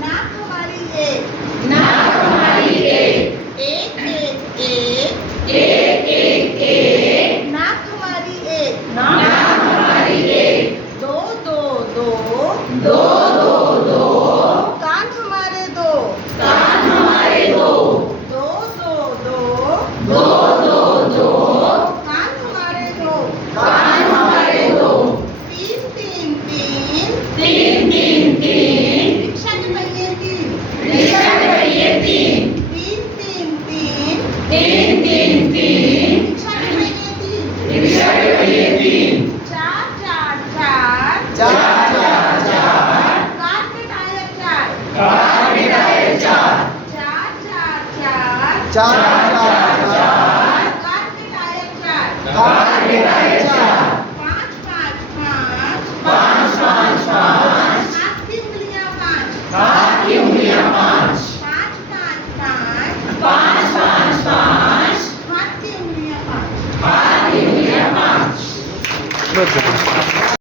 नाक हमारी एक, नाक हमारी एक, एक, नाक हमारी एक, नाक हमारी एक, दो, कान हमारे दो, कान हमारे दो, कान हमारे दो, कान हमारे दो, तीन, रिक्शा के पहिए तीन, रिक्शा के पहिए तीन, तीन, रिक्शा के पहिए तीन, रिक्शा के पहिए तीन, चार, कार के टायर चार, कार के टायर चार, चार, कार के टायर चार, कार के टायर चार, पाँच, हाथ की उंगलियां पाँच, हाथ की उंगलियां पाँच, पाँच, हाथ की उंगलियां पाँच, हाथ की उंगलियां पाँच. बरं.